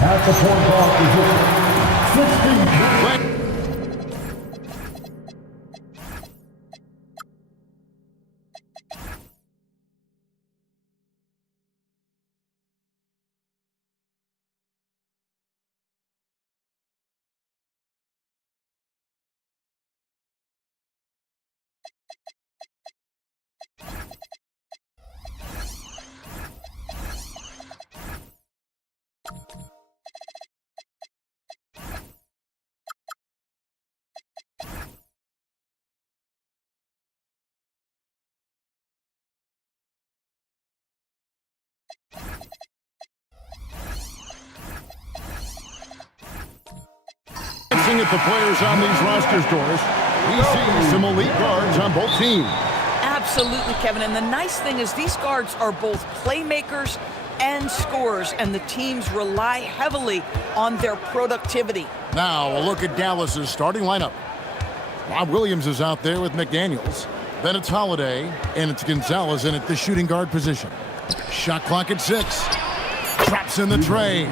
At the point guard position, 16. At the players on these rosters, Doris, we see some elite guards on both teams. Absolutely, Kevin. And the nice thing is these guards are both playmakers and scorers, and the teams rely heavily on their productivity. Now, a look at Dallas's starting lineup. Rob Williams is out there with McDaniels. Then it's Holiday, and it's Gonzalez in at the shooting guard position. Shot clock at 6. Traps in the tray.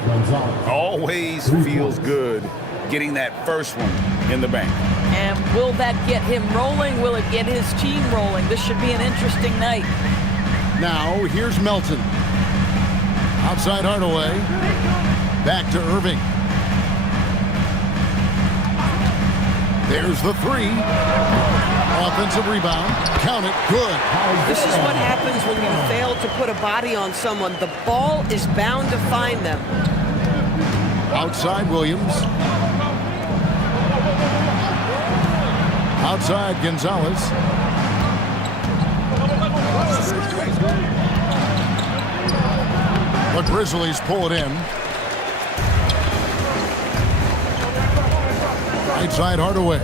Always feels good getting that first one in the bank. And will that get him rolling? Will it get his team rolling? This should be an interesting night. Now, here's Melton. Outside Hardaway. Back to Irving. There's the 3. Offensive rebound. Count it. Good. This is what happens when you fail to put a body on someone. The ball is bound to find them. Outside Williams. Outside Gonzalez. The Grizzlies pull it in. Right side Hardaway.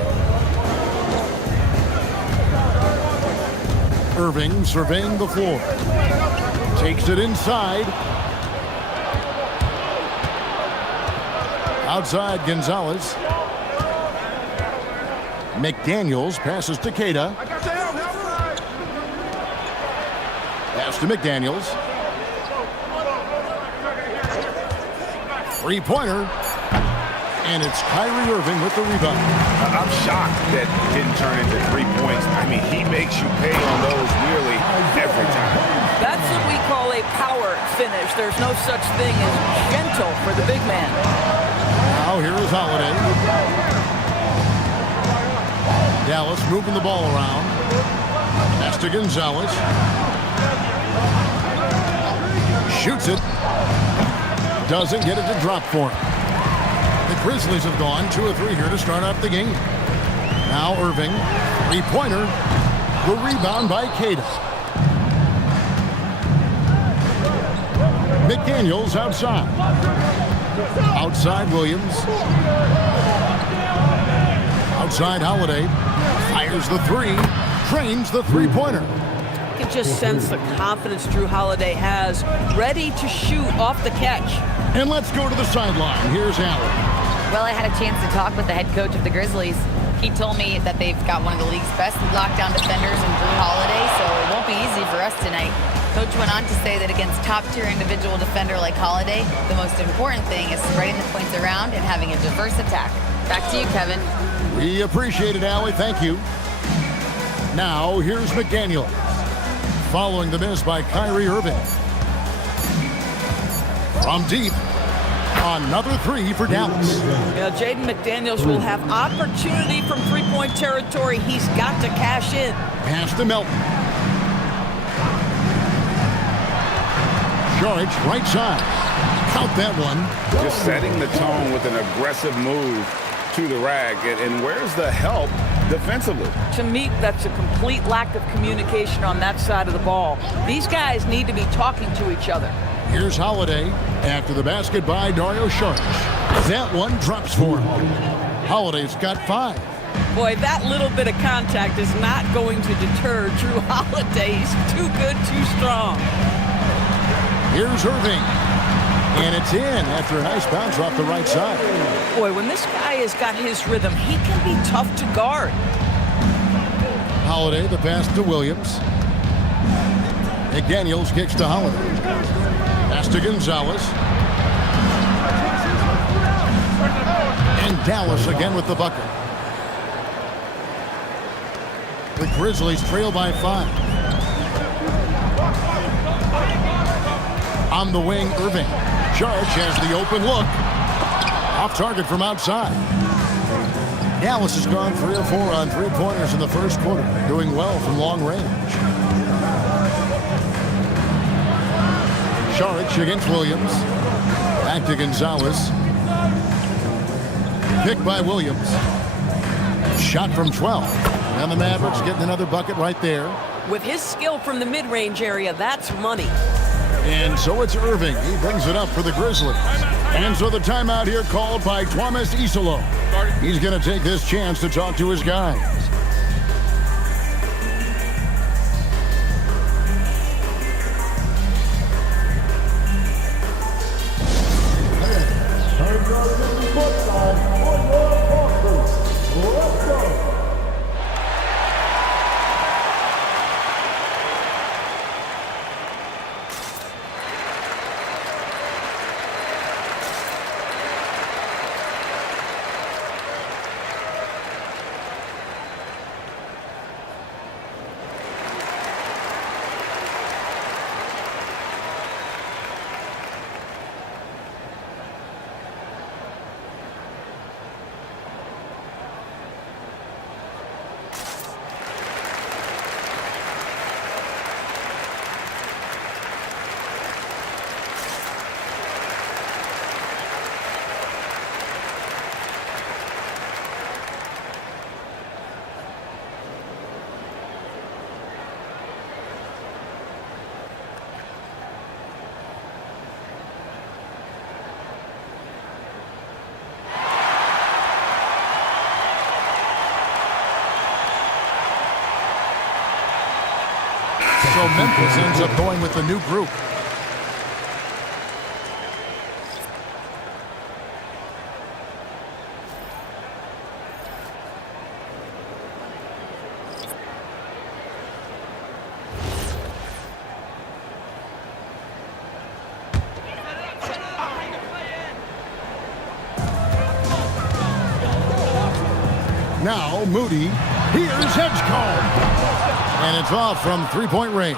Irving surveying the floor. Takes it inside. Outside Gonzalez. McDaniels passes to Queta. Pass to McDaniels. Three-pointer. And it's Kyrie Irving with the rebound. I'm shocked that didn't turn into 3 points. I mean, he makes you pay on those nearly every time. That's what we call a power finish. There's no such thing as gentle for the big man. Now here is Holiday. Dallas moving the ball around. Pass to Gonzalez. Shoots it. Doesn't get it to drop for him. The Grizzlies have gone 2 of 3 here to start off the game. Now Irving. Three-pointer. The rebound by Queta. McDaniels outside. Outside Williams. Outside Holiday. Fires the 3. Drains the three-pointer. You can just sense the confidence Drew Holiday has, ready to shoot off the catch. And let's go to the sideline. Here's Allen. Well, I had a chance to talk with the head coach of the Grizzlies. He told me that they've got one of the league's best lockdown defenders in Drew Holiday, so it won't be easy for us tonight. Coach went on to say that against top-tier individual defender like Holiday, the most important thing is spreading the points around and having a diverse attack. Back to you, Kevin. We appreciate it, Allie. Thank you. Now, here's McDaniel. Following the miss by Kyrie Irving. From deep. Another 3 for Dallas. Jaden McDaniels will have opportunity from three-point territory. He's got to cash in. Pass to Melton. George, right side. Count that one. Just setting the tone with an aggressive move to the rack. And where's the help defensively? To me, that's a complete lack of communication on that side of the ball. These guys need to be talking to each other. Here's Holiday after the basket by Dario Saric. That one drops for him. Holiday's got 5. Boy, that little bit of contact is not going to deter Drew Holiday. He's too good, too strong. Here's Irving. And it's in after a nice bounce off the right side. Boy, when this guy has got his rhythm, he can be tough to guard. Holiday, the pass to Williams. McDaniels kicks to Holiday. Pass to Gonzalez. And Dallas again with the bucket. The Grizzlies trail by 5. On the wing, Irving. Saric has the open look. Off target from outside. Dallas has gone 3 of 4 on three-pointers in the first quarter, doing well from long range. Saric against Williams. Back to Gonzalez. Picked by Williams. Shot from 12. And the Mavericks getting another bucket right there. With his skill from the mid-range area, that's money. And so it's Irving. He brings it up for the Grizzlies. And so the timeout here called by Thomas Isolo. He's going to take this chance to talk to his guys. So Memphis ends up going with the new group. Now Moody. Here's Edgecombe. And it's off from three-point range.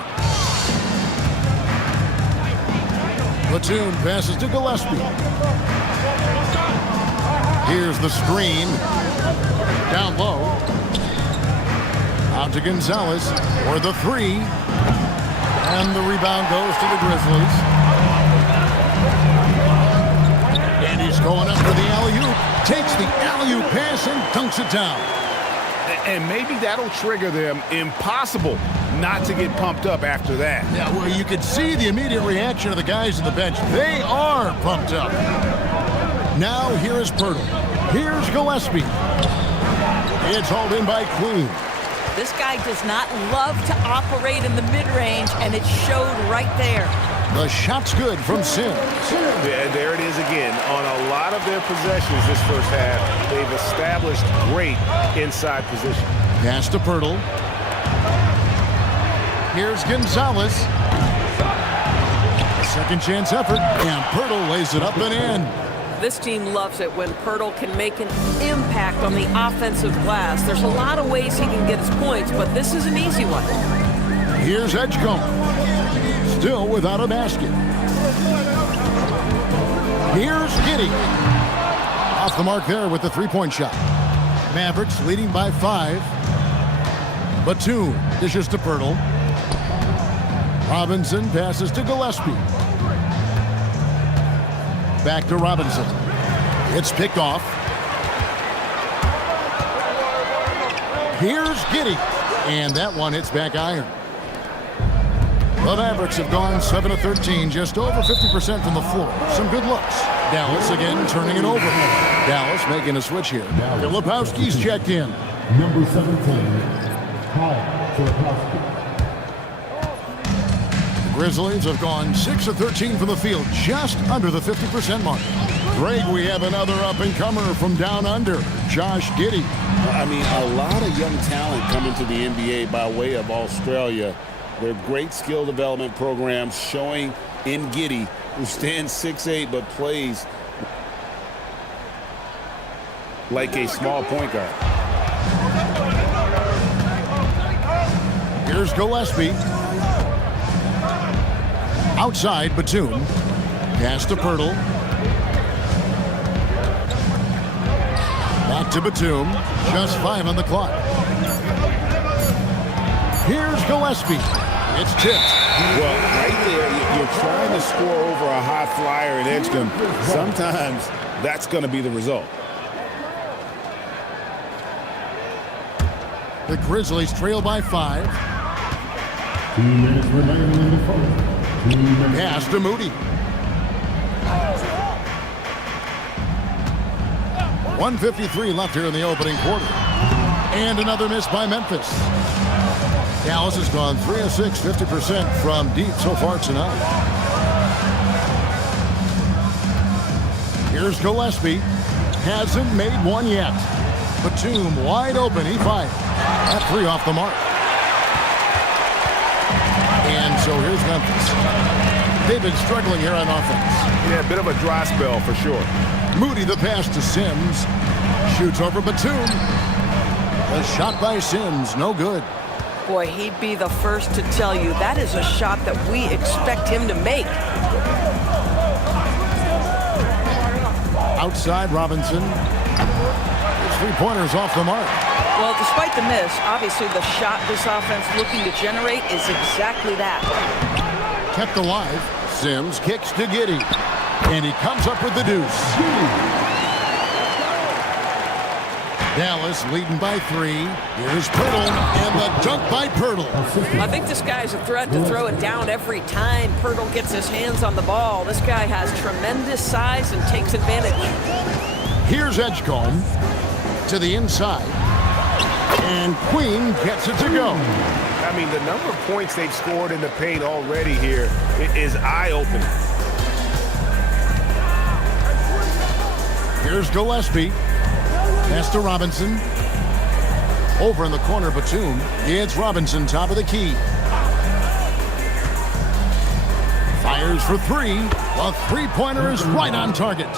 Platoon passes to Gillespie. Here's the screen. Down low. Out to Gonzalez for the 3. And the rebound goes to the Grizzlies. And he's going up for the alley-oop. Takes the alley-oop pass and dunks it down. And maybe that'll trigger them. Impossible not to get pumped up after that. Yeah, well, you could see the immediate reaction of the guys on the bench. They are pumped up. Now here is Pirtle. Here's Gillespie. It's hauled in by Queen. This guy does not love to operate in the mid-range, and it showed right there. The shot's good from Sims. Yeah, and there it is again. On a lot of their possessions this first half, they've established great inside position. Pass to Pirtle. Here's Gonzalez. Second chance effort, and Pirtle lays it up and in. This team loves it when Pirtle can make an impact on the offensive glass. There's a lot of ways he can get his points, but this is an easy one. Here's Edgecombe. Still without a basket. Here's Giddey. Off the mark there with the three-point shot. Mavericks leading by 5. Batum dishes to Pirtle. Robinson passes to Gillespie. Back to Robinson. It's picked off. Here's Giddey. And that one hits back iron. The Mavericks have gone 7 of 13, just over 50% from the floor. Some good looks. Dallas again turning it over. Dallas making a switch here. Filipowski's checked in. Number 17, Kyle Filipowski. Grizzlies have gone 6 of 13 from the field, just under the 50% mark. Greg, we have another up-and-comer from down under, Josh Giddey. I mean, a lot of young talent coming to the NBA by way of Australia. They're great skill development programs showing in Giddey, who stands 6'8", but plays. like a small point guard. Here's Gillespie. Outside, Batum. Pass to Pirtle. Back to Batum. Just 5 on the clock. Here's Gillespie. It's tipped. Well, right there, you're trying to score over a high flyer in Edgecombe. Sometimes that's going to be the result. The Grizzlies trail by 5. 2 minutes remaining in the fourth. 2 minutes. Pass to Moody. 1:53 left here in the opening quarter. And another miss by Memphis. Dallas has gone 3 of 6, 50% from deep so far tonight. Here's Gillespie. Hasn't made one yet. Batum wide open. He fired. That 3 off the mark. And so here's Memphis. They've been struggling here on offense. Yeah, a bit of a dry spell for sure. Moody the pass to Sims. Shoots over Batum. A shot by Sims. No good. Boy, he'd be the first to tell you that is a shot that we expect him to make. Outside Robinson. His 3-pointers off the mark. Well, despite the miss, obviously the shot this offense looking to generate is exactly that. Kept alive. Sims kicks to Giddey. And he comes up with the deuce. Dallas leading by 3. Here's Pirtle, and the dunk by Pirtle. I think this guy's a threat to throw it down every time Pirtle gets his hands on the ball. This guy has tremendous size and takes advantage. Here's Edgecombe to the inside. And Queen gets it to go. I mean, the number of points they've scored in the paint already here is eye-opening. Here's Gillespie. Pass to Robinson. Over in the corner, Batum. It's Robinson, top of the key. Fires for 3. A 3-pointer is right on target.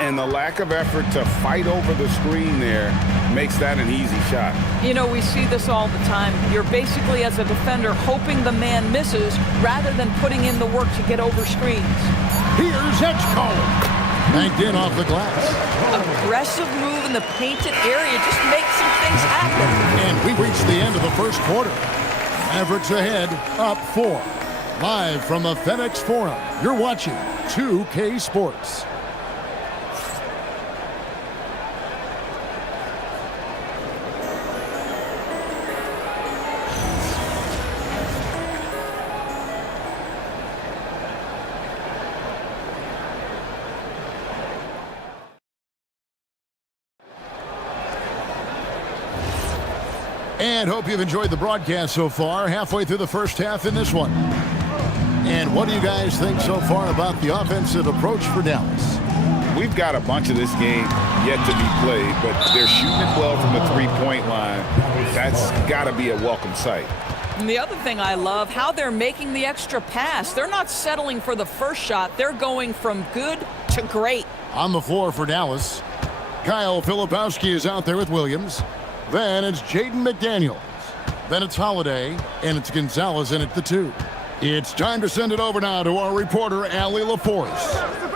And the lack of effort to fight over the screen there makes that an easy shot. You know, we see this all the time. You're basically, as a defender, hoping the man misses rather than putting in the work to get over screens. Here's Edgecombe. Banked in off the glass. Aggressive move in the painted area. Just make some things happen. And we reach the end of the first quarter. Mavericks ahead, up 4. Live from the FedEx Forum, you're watching 2K Sports. And hope you've enjoyed the broadcast so far. Halfway through the first half in this one. And what do you guys think so far about the offensive approach for Dallas? We've got a bunch of this game yet to be played, but they're shooting it well from the 3-point line. That's got to be a welcome sight. And the other thing I love, how they're making the extra pass. They're not settling for the first shot. They're going from good to great. On the floor for Dallas, Kyle Filipowski is out there with Williams. Then it's Jaden McDaniels. Then it's Holiday, and it's Gonzalez in at the 2. It's time to send it over now to our reporter, Allie LaForce.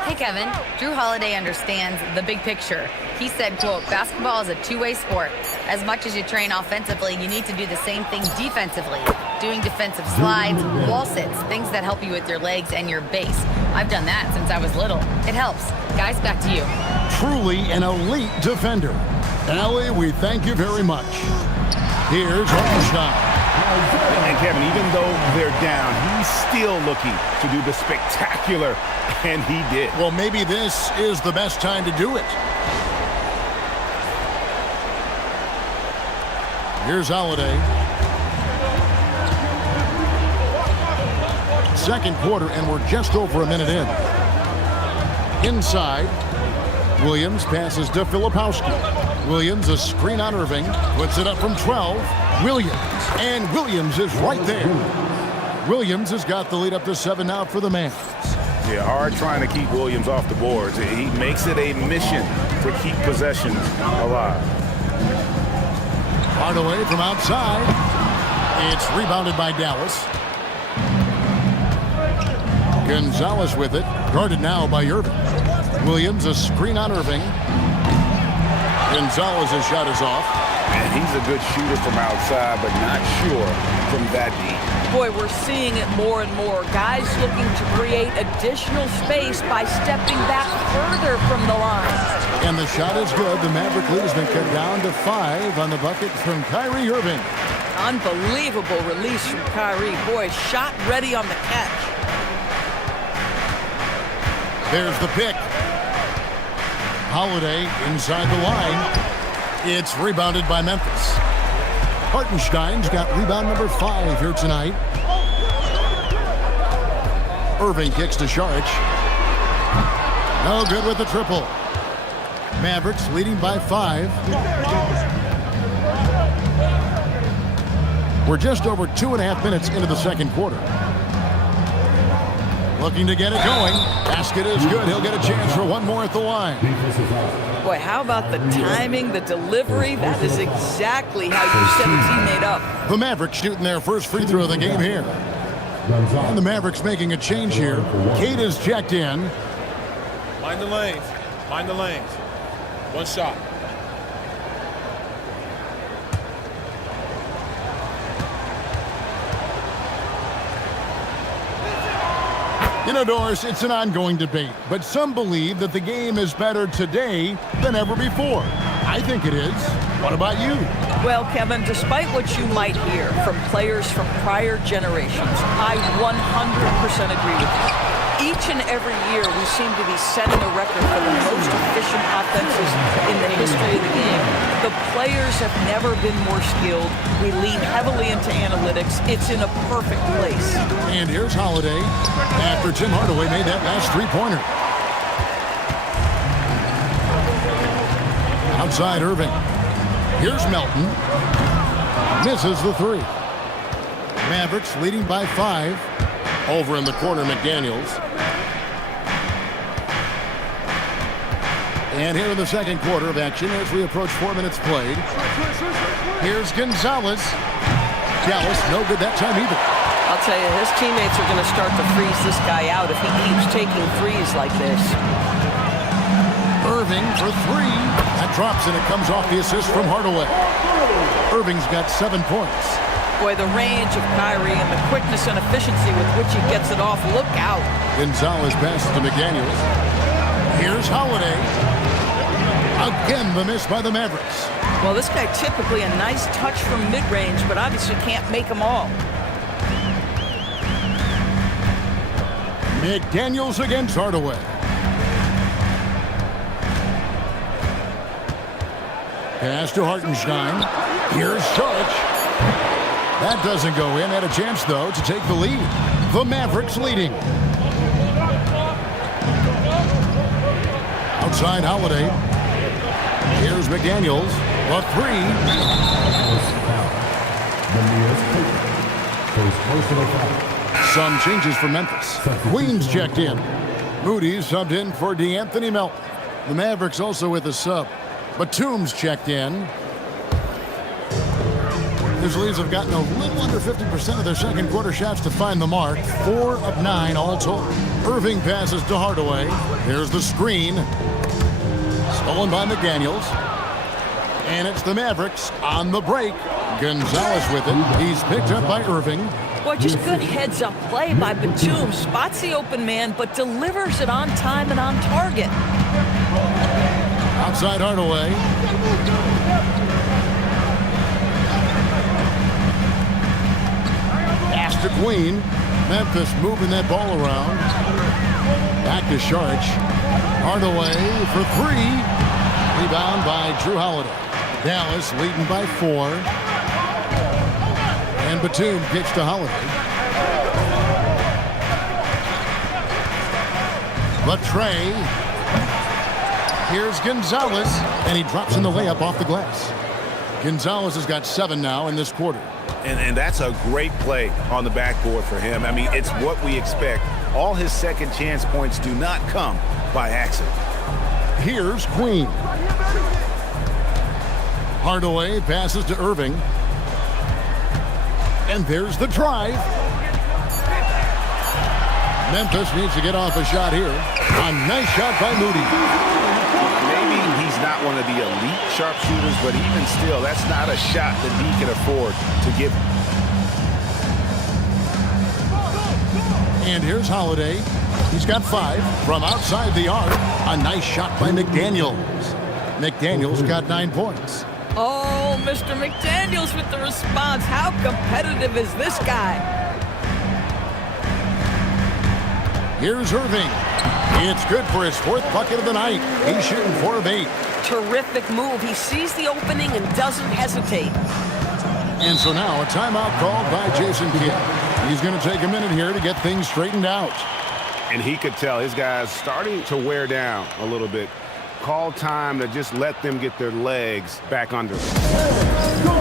Hey, Kevin. Drew Holiday understands the big picture. He said, quote, basketball is a two-way sport. As much as you train offensively, you need to do the same thing defensively. Doing defensive slides, wall sits, things that help you with your legs and your base. I've done that since I was little. It helps. Guys, back to you. Truly an elite defender. Allie, we thank you very much. Here's Hartenstein. And Kevin, even though they're down, he's still looking to do the spectacular, and he did. Well, maybe this is the best time to do it. Here's Holiday. Second quarter, and we're just over a minute in. Inside, Williams passes to Filipowski. Williams, a screen on Irving, puts it up from 12. Williams, and Williams is right there. Williams has got the lead up to 7 now for the Mavs. Yeah, hard trying to keep Williams off the boards. He makes it a mission to keep possessions alive. Hardaway from outside. It's rebounded by Dallas. Gonzalez with it. Guarded now by Irving. Williams, a screen on Irving. Gonzalez's shot is off. And he's a good shooter from outside, but not sure from that deep. Boy, we're seeing it more and more. Guys looking to create additional space by stepping back further from the line. And the shot is good. The Maverick lead has been cut down to 5 on the bucket from Kyrie Irving. Unbelievable release from Kyrie. Boy, shot ready on the catch. There's the pick. Holiday inside the line. It's rebounded by Memphis. Hartenstein's got rebound number 5 here tonight. Irving kicks to Saric. No good with the triple. Mavericks leading by 5. We're just over 2.5 minutes into the second quarter. Looking to get it going. Basket is good. He'll get a chance for one more at the line. Boy, how about the timing, the delivery? That is exactly how you set a teammate up. The Mavericks shooting their first free throw of the game here. And the Mavericks making a change here. Cade is checked in. Mind the lanes. Mind the lanes. One shot. You know, Doris, it's an ongoing debate, but some believe that the game is better today than ever before. I think it is. What about you? Well, Kevin, despite what you might hear from players from prior generations, I 100% agree with you. Each and every year, we seem to be setting a record for the most efficient offenses in the history of the game. The players have never been more skilled. We lean heavily into analytics. It's in a perfect place. And here's Holiday after Tim Hardaway made that last three-pointer. Outside Irving. Here's Melton. Misses the 3. Mavericks leading by 5. Over in the corner, McDaniels. And here in the second quarter of action as we approach 4 minutes played. Here's Gonzalez. Dallas, no good that time either. I'll tell you, his teammates are going to start to freeze this guy out if he keeps taking threes like this. Irving for 3. That drops and it comes off the assist from Hardaway. Irving's got 7 points. Boy, the range of Kyrie and the quickness and efficiency with which he gets it off. Look out. Gonzalez passes to McDaniels. Here's Holiday. Again, the miss by the Mavericks. Well, this guy typically a nice touch from mid-range, but obviously can't make them all. McDaniels against Hardaway. Pass to Hartenstein. Here's Saric. That doesn't go in. Had a chance, though, to take the lead. The Mavericks leading. Outside Holiday. Here's McDaniels. A 3. Some changes for Memphis. Queens checked in. Moody subbed in for DeAnthony Melton. The Mavericks also with a sub. Batum's checked in. Grizzlies have gotten a little under 50% of their second quarter shots to find the mark. 4 of 9 all told. Irving passes to Hardaway. Here's the screen. Stolen by McDaniels. And it's the Mavericks on the break. Gonzalez with it. He's picked up by Irving. Boy, just good heads-up play by Batum. Spots the open man, but delivers it on time and on target. Outside Hardaway. Pass to Queen. Memphis moving that ball around. Back to Saric. Hardaway for 3. Rebound by Drew Holiday. Dallas leading by 4. And Batum kicks to Holiday. Latrey. Here's Gonzalez. And he drops in the layup off the glass. Gonzalez has got 7 now in this quarter. And that's a great play on the backboard for him. I mean, it's what we expect. All his second chance points do not come by accident. Here's Queen. Hardaway passes to Irving. And there's the drive. Memphis needs to get off a shot here. A nice shot by Moody. Maybe he's not one of the elite sharpshooters, but even still, that's not a shot that he can afford to give. And here's Holiday. He's got 5 from outside the arc. A nice shot by McDaniels. McDaniels got 9 points. Oh, Mr. McDaniels with the response. How competitive is this guy? Here's Irving. It's good for his 4th bucket of the night. He's shooting 4 of 8. Terrific move. He sees the opening and doesn't hesitate. And so now a timeout called by Jason Kidd. He's going to take a minute here to get things straightened out. And he could tell his guys starting to wear down a little bit. Call time to just let them get their legs back under them.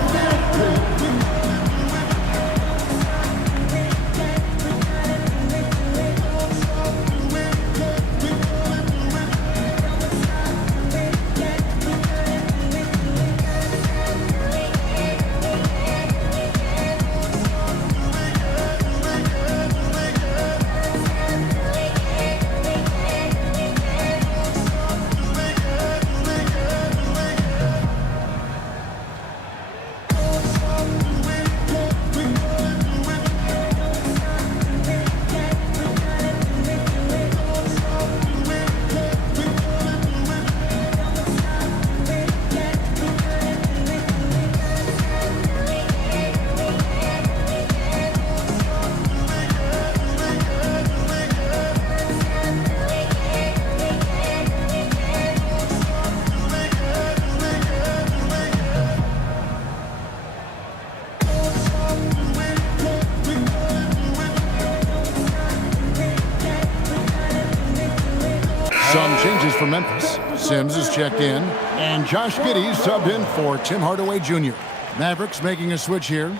Some changes for Memphis. Sims is checked in, and Josh Giddey subbed in for Tim Hardaway Jr. Mavericks making a switch here.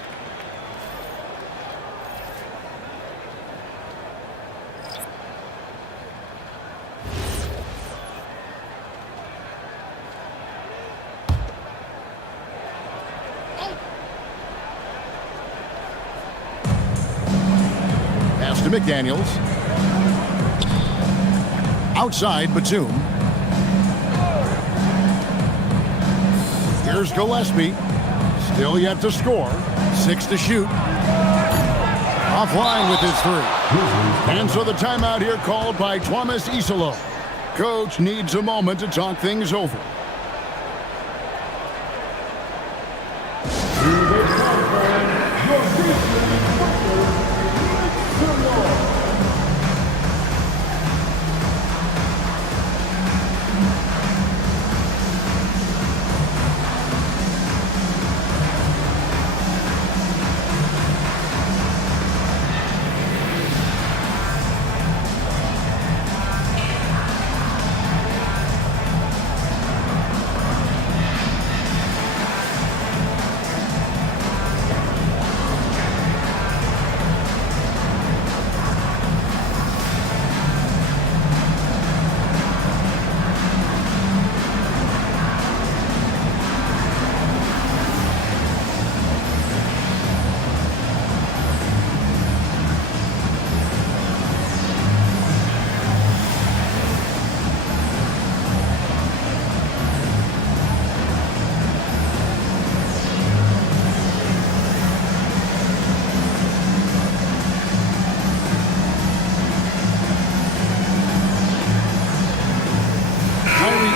Pass to McDaniels. Outside, Batum. Here's Gillespie. Still yet to score. 6 to shoot. Offline with his 3. And so the timeout here called by Thomas Isolo. Coach needs a moment to talk things over.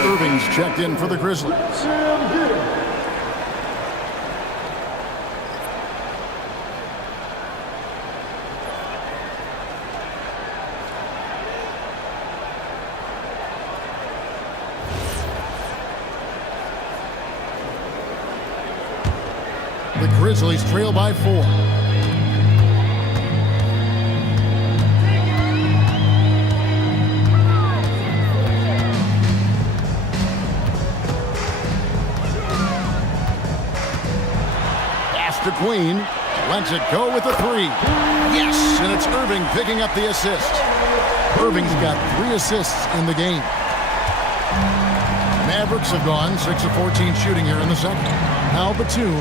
Irving's checked in for the Grizzlies. The Grizzlies trail by 4. To Queen. Lets it go with a three. Yes, and it's Irving picking up the assist. Irving's got 3 assists in the game. Mavericks have gone 6 of 14 shooting here in the second. Now Batum.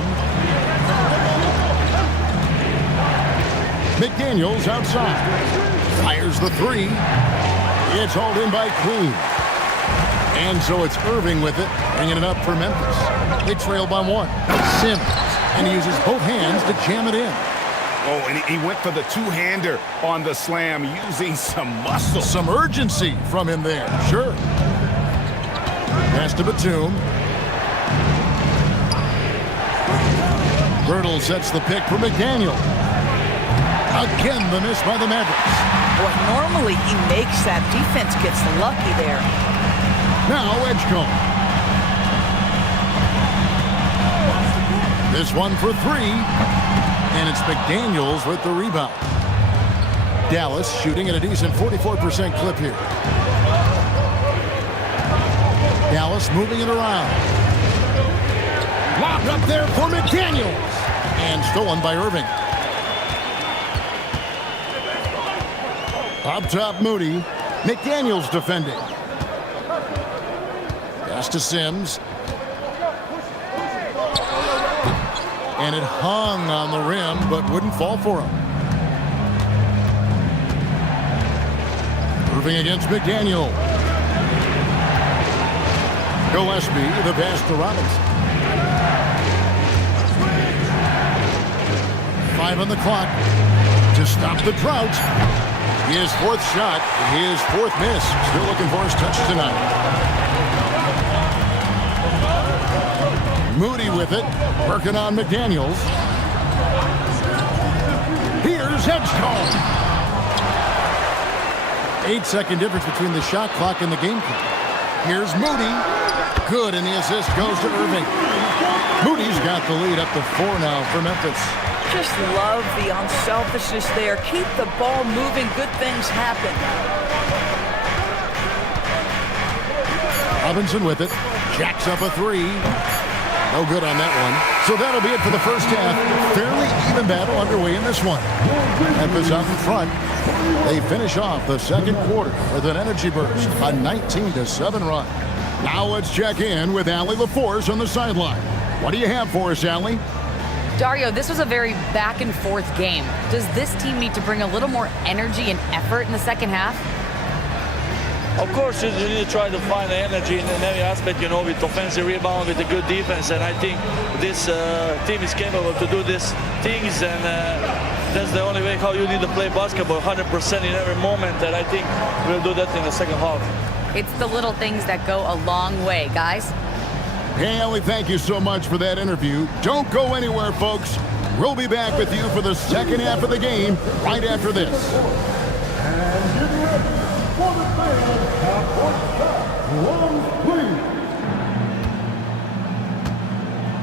McDaniels outside. Fires the three. It's hauled in by Queen. And so it's Irving with it, bringing it up for Memphis. They trail by 1. Sims. And he uses both hands to jam it in. Oh, and he went for the two-hander on the slam, using some muscle. Some urgency from him there, sure. Pass to Batum. Birtle sets the pick for McDaniel. Again, the miss by the Mavericks. Well, normally he makes that. Defense gets lucky there. Now Edgecombe. This one for 3. And it's McDaniels with the rebound. Dallas shooting at a decent 44% clip here. Dallas moving it around. Lobbed up there for McDaniels. And stolen by Irving. Up top, Moody. McDaniels defending. Pass to Sims. And it hung on the rim, but wouldn't fall for him. Irving against McDaniel. Gillespie, the pass to Robinson. 5 on the clock to stop the drought. His 4th shot, his 4th miss. Still looking for his touch tonight. Moody with it, working on McDaniels. Here's Edgecombe. 8-second difference between the shot clock and the game clock. Here's Moody. Good, and the assist goes to Irving. Moody's got the lead up to 4 now for Memphis. Just love the unselfishness there. Keep the ball moving. Good things happen. Robinson with it. Jacks up a 3. No good on that one. So that'll be it for the first half. Fairly even battle underway in this one. Memphis out in front. They finish off the second quarter with an energy burst, a 19-7 run. Now let's check in with Allie LaForce on the sideline. What do you have for us, Allie? Dario, this was a very back-and-forth game. Does this team need to bring a little more energy and effort in the second half? Of course, you need to try to find the energy in every aspect, with offensive rebound, with a good defense. And I think this team is capable to do these things. And that's the only way how you need to play basketball, 100% in every moment. And I think we'll do that in the second half. It's the little things that go a long way, guys. Hey, Allie, thank you so much for that interview. Don't go anywhere, folks. We'll be back with you for the second half of the game right after this. And get ready for the final half-court shot. One, please.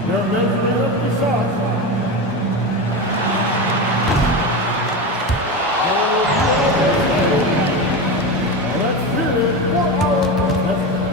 Your measurement of the shot. Let's hit it for our contestant.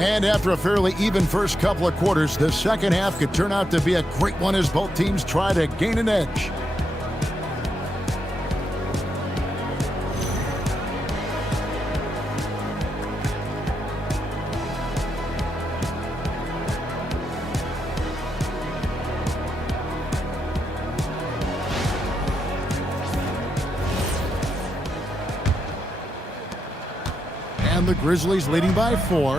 And after a fairly even first couple of quarters, the second half could turn out to be a great one as both teams try to gain an edge. And the Grizzlies leading by 4.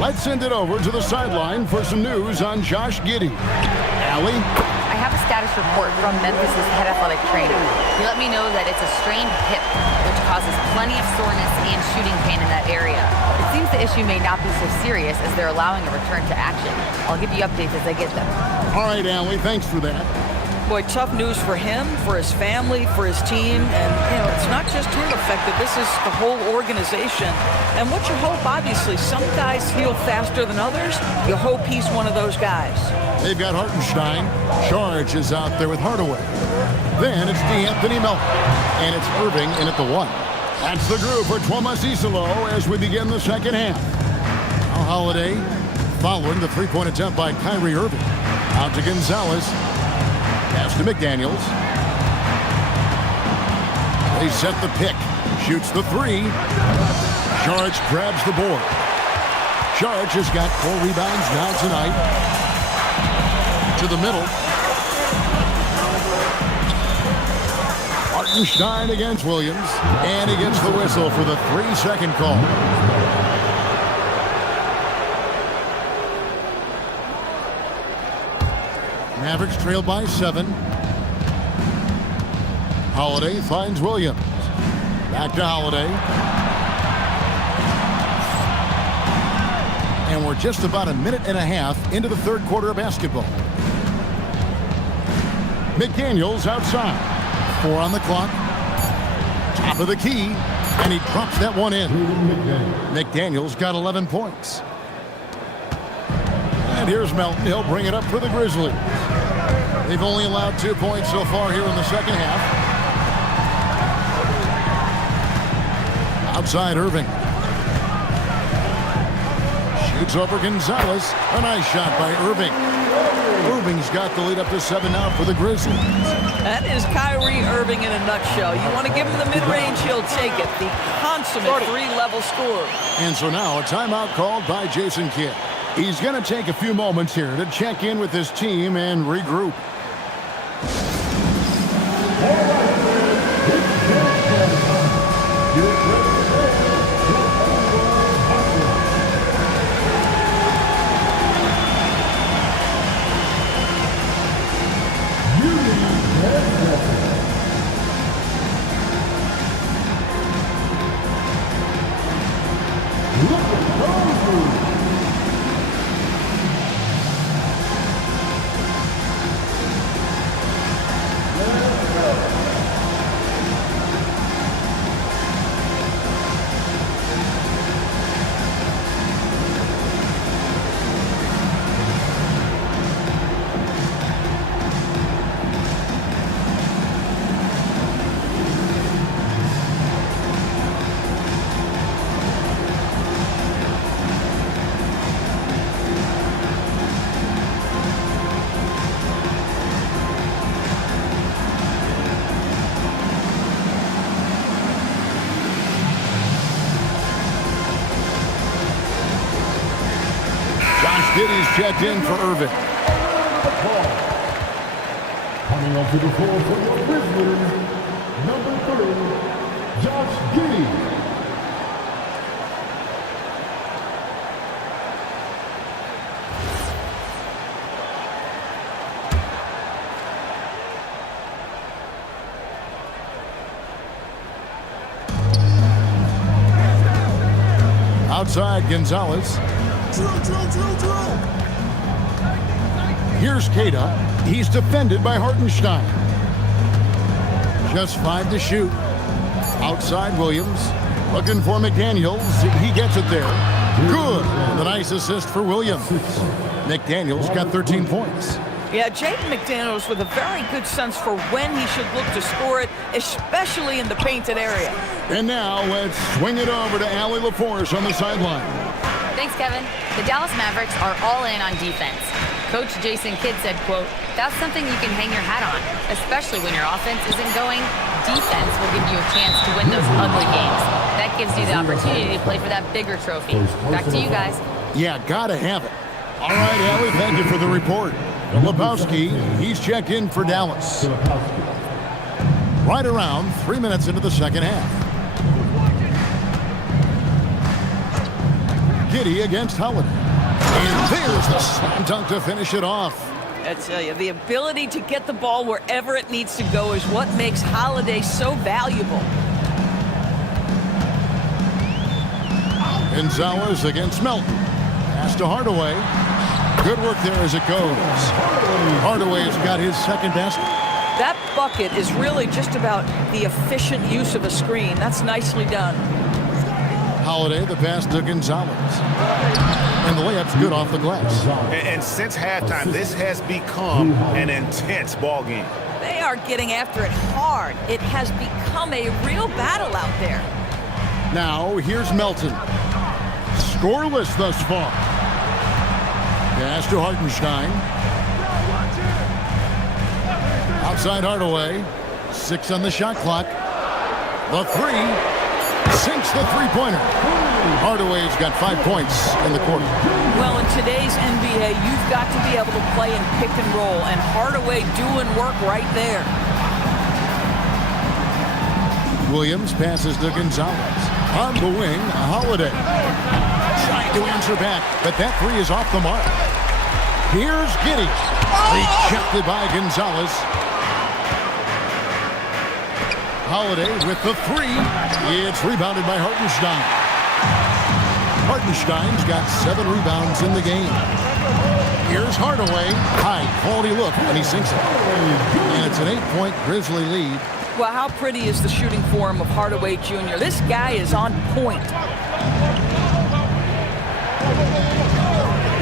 Let's send it over to the sideline for some news on Josh Giddey. Allie? I have a status report from Memphis' head athletic trainer. He let me know that it's a strained hip, which causes plenty of soreness and shooting pain in that area. It seems the issue may not be so serious as they're allowing a return to action. I'll give you updates as I get them. All right, Allie, thanks for that. Boy, tough news for him, for his family, for his team. And, it's not just him affected. This is the whole organization. And what you hope, obviously, some guys heal faster than others. You hope he's one of those guys. They've got Hartenstein. Charge is out there with Hardaway. Then it's D'Anthony Melton. And it's Irving in at the 1. That's the group for Thomas Isolo as we begin the second half. Now Holiday following the three-point attempt by Kyrie Irving. Out to Gonzalez. Pass to McDaniels. They set the pick. Shoots the 3. Charge grabs the board. Charge has got 4 rebounds now tonight. To the middle. Hartenstein against Williams. And he gets the whistle for the 3-second call. Mavericks trail by 7. Holiday finds Williams. Back to Holiday. And we're just about a minute and a half into the third quarter of basketball. McDaniels outside. 4 on the clock. Top of the key. And he drops that one in. McDaniels got 11 points. And here's Melton. He'll bring it up for the Grizzlies. They've only allowed 2 points so far here in the second half. Outside Irving. Shoots over Gonzalez. A nice shot by Irving. Irving's got the lead up to 7 now for the Grizzlies. That is Kyrie Irving in a nutshell. You want to give him the mid-range, he'll take it. The consummate 3-level scorer. And so now a timeout called by Jason Kidd. He's going to take a few moments here to check in with his team and regroup. Giddey's checked in for Irving. Coming onto the floor for your Grizzlies, number 3, Josh Giddey. Outside Gonzalez. Here's Queta. He's defended by Hartenstein. Just 5 to shoot. Outside Williams. Looking for McDaniels. He gets it there. Good. The nice assist for Williams. McDaniels got 13 points. Yeah, Jaden McDaniels with a very good sense for when he should look to score it, especially in the painted area. And now let's swing it over to Allie LaForce on the sideline. Thanks, Kevin. The Dallas Mavericks are all in on defense. Coach Jason Kidd said, quote, "That's something you can hang your hat on, especially when your offense isn't going. Defense will give you a chance to win those ugly games. That gives you the opportunity to play for that bigger trophy." Back to you guys. Yeah, gotta have it. All right, Allie, thank you for the report. Lebowski, he's checked in for Dallas. Right around 3 minutes into the second half. Giddey against Holiday. And there's the slam dunk to finish it off. I tell you, the ability to get the ball wherever it needs to go is what makes Holiday so valuable. Gonzalez against Melton. Pass to Hardaway. Good work there as it goes. Hardaway's got his second basket. That bucket is really just about the efficient use of a screen. That's nicely done. Holiday, the pass to Gonzalez. And the layup's good off the glass. And since halftime, this has become an intense ball game. They are getting after it hard. It has become a real battle out there. Now, here's Melton. Scoreless thus far. Pass to Hartenstein. Outside Hardaway. 6 on the shot clock. The three. Sinks the three-pointer. Hardaway's got 5 points in the quarter. Well, in today's NBA, you've got to be able to play in pick and roll, and Hardaway doing work right there. Williams passes to Gonzalez. On the wing, Holiday. Trying to answer back, but that three is off the mark. Here's Giddey. Rejected by Gonzalez. Holiday with the three. It's rebounded by Hartenstein. Hartenstein's got 7 rebounds in the game. Here's Hardaway. High quality look, and he sinks it. And it's an 8-point Grizzly lead. Well, how pretty is the shooting form of Hardaway Jr.? This guy is on point.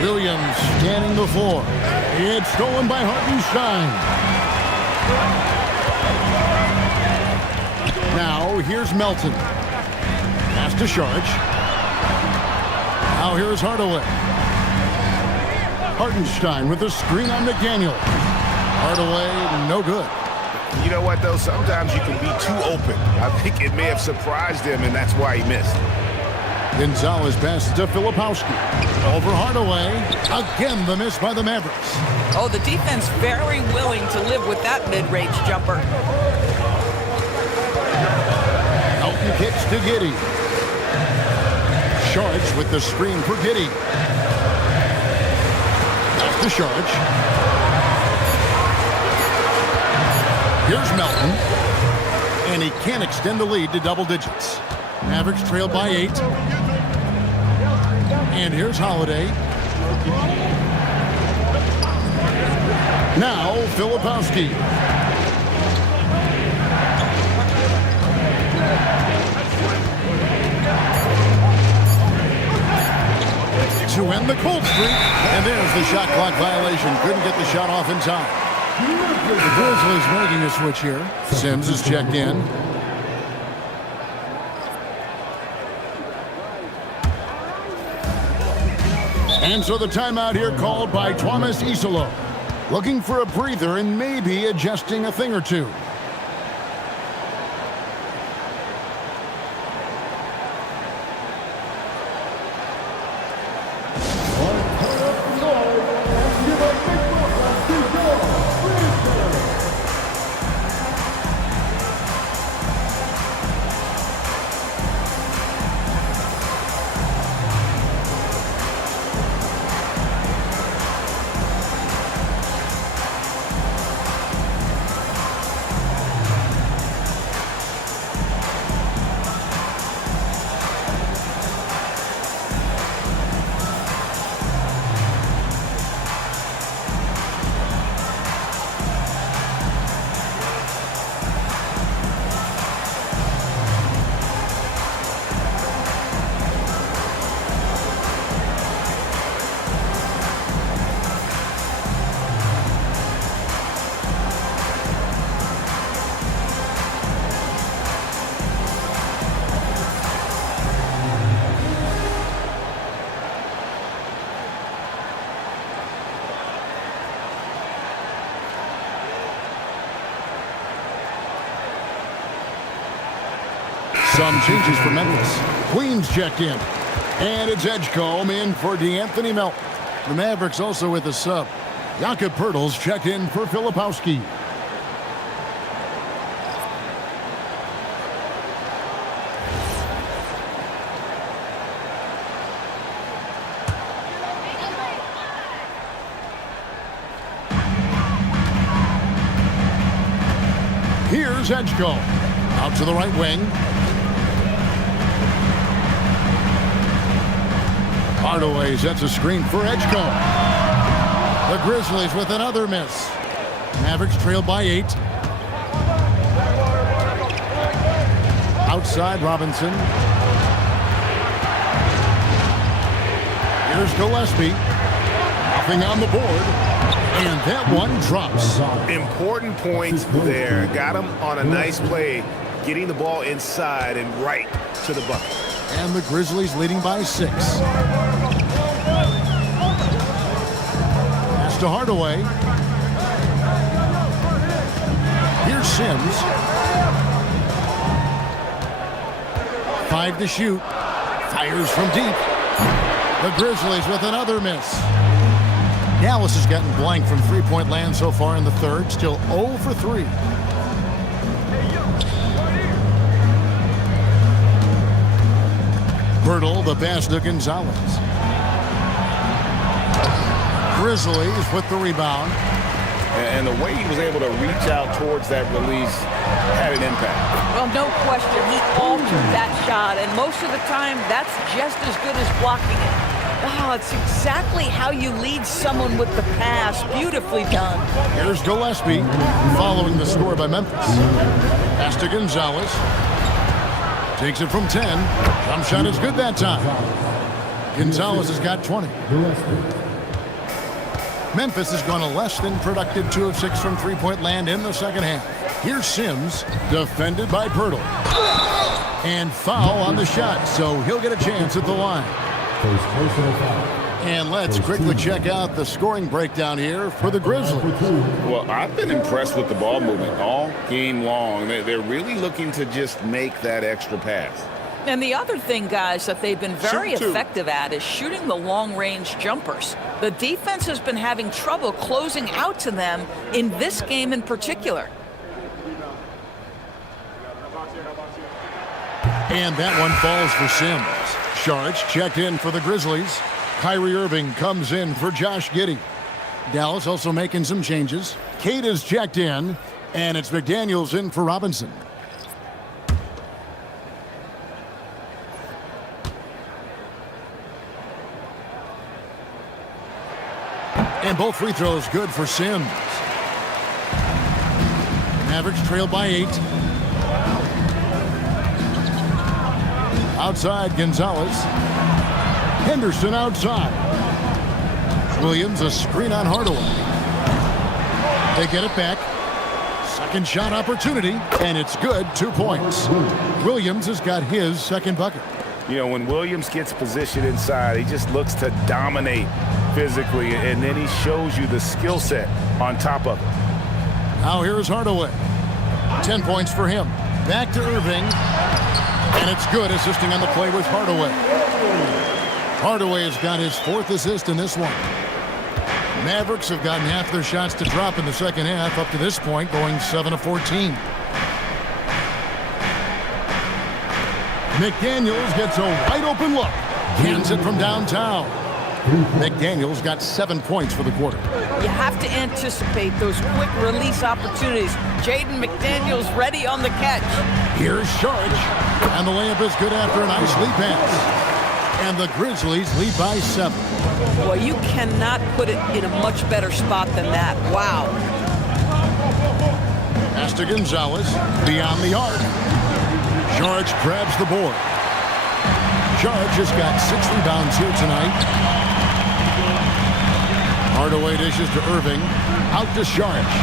Williams scanning the floor. It's stolen by Hartenstein. Now, here's Melton. Pass to Sharge. Now here's Hardaway. Hartenstein with the screen on McDaniel. Hardaway, no good. You know what, though? Sometimes you can be too open. I think it may have surprised him, and that's why he missed. Gonzalez passes to Filipowski. Over Hardaway. Again, the miss by the Mavericks. Oh, the defense very willing to live with that mid-range jumper. Elton kicks to Giddey. Sharge with the screen for Giddey. Back to Sharge. Here's Melton. And he can't extend the lead to double digits. Mavericks trailed by 8. And here's Holiday. Now, Filipowski. To end the cold streak. And there's the shot clock violation. Couldn't get the shot off in time. The Grizzlies making a switch here. Sims is checked in. And so the timeout here called by Thomas Isolo. Looking for a breather and maybe adjusting a thing or two. Some changes for Memphis. Queens checked in. And it's Edgecombe in for DeAnthony Melton. The Mavericks also with a sub. Jakob Poeltl's checked in for Filipowski. Here's Edgecombe. Out to the right wing. Hardaway sets a screen for Edgecombe. The Grizzlies with another miss. Mavericks trail by 8. Outside Robinson. Here's Gillespie. Nothing on the board. And that one drops. Important points there. Got him on a nice play, getting the ball inside and right to the bucket. And the Grizzlies leading by 6. Pass to Hardaway. Here's Sims. 5 to shoot. Fires from deep. The Grizzlies with another miss. Dallas has gotten blank from three-point land so far in the third. Still 0 for 3. Pirtle, the pass to Gonzalez. Grizzlies with the rebound. And the way he was able to reach out towards that release had an impact. Well, no question. He altered that shot, and most of the time, that's just as good as blocking it. Oh, it's exactly how you lead someone with the pass. Beautifully done. Here's Gillespie following the score by Memphis. Pass to Gonzalez. Takes it from 10. Jump shot is good that time. Gonzalez has got 20. Memphis has gone a less than productive 2 of 6 from three-point land in the second half. Here's Sims, defended by Pirtle. And foul on the shot, so he'll get a chance at the line. And let's quickly check out the scoring breakdown here for the Grizzlies. Well, I've been impressed with the ball movement all game long. They're really looking to just make that extra pass. And the other thing, guys, that they've been very effective at is shooting the long-range jumpers. The defense has been having trouble closing out to them in this game in particular. And that one falls for Sims. Sharge checked in for the Grizzlies. Kyrie Irving comes in for Josh Giddey. Dallas also making some changes. Cade is checked in, and it's McDaniels in for Robinson. And both free throws good for Sims. Mavericks trail by 8. Outside, Gonzalez. Henderson outside. Williams, a screen on Hardaway. They get it back. Second shot opportunity, and it's good. 2 points. Williams has got his second bucket. You know, when Williams gets positioned inside, he just looks to dominate physically, and then he shows you the skill set on top of it. Now here's Hardaway. 10 points for him. Back to Irving. And it's good, assisting on the play with Hardaway. Hardaway has got his 4th assist in this one. Mavericks have gotten half their shots to drop in the second half up to this point, going 7 of 14. McDaniels gets a wide open look. Cans it from downtown. McDaniels got 7 points for the quarter. You have to anticipate those quick release opportunities. Jaden McDaniels ready on the catch. Here's Sharge. And the layup is good after a nice lead pass. And the Grizzlies lead by 7. Well, you cannot put it in a much better spot than that. Wow. Pass to Gonzalez. Beyond the arc. Sharge grabs the board. Sharge has got 6 rebounds here tonight. Hardaway dishes to Irving. Out to Sharge.